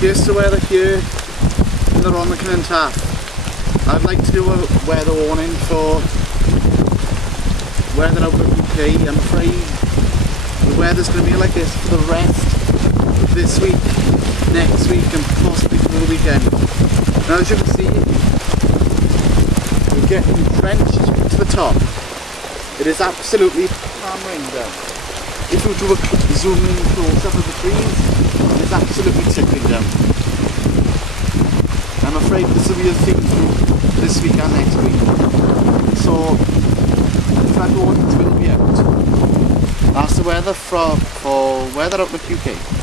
Here's the weather here in the Rhondda and Taff. I'd like to do a weather warning for weather out in the UK. I'm afraid the weather's going to be like this for the rest of this week, next week and possibly through the weekend. Now as you can see, we're getting drenched to the top. It is absolutely hammering down. If we were to zoom in close up at the trees, it's absolutely tipping down. I'm afraid this will be a thing through this week and next week. So flood warnings will be out. That's the weather for weather out in the UK.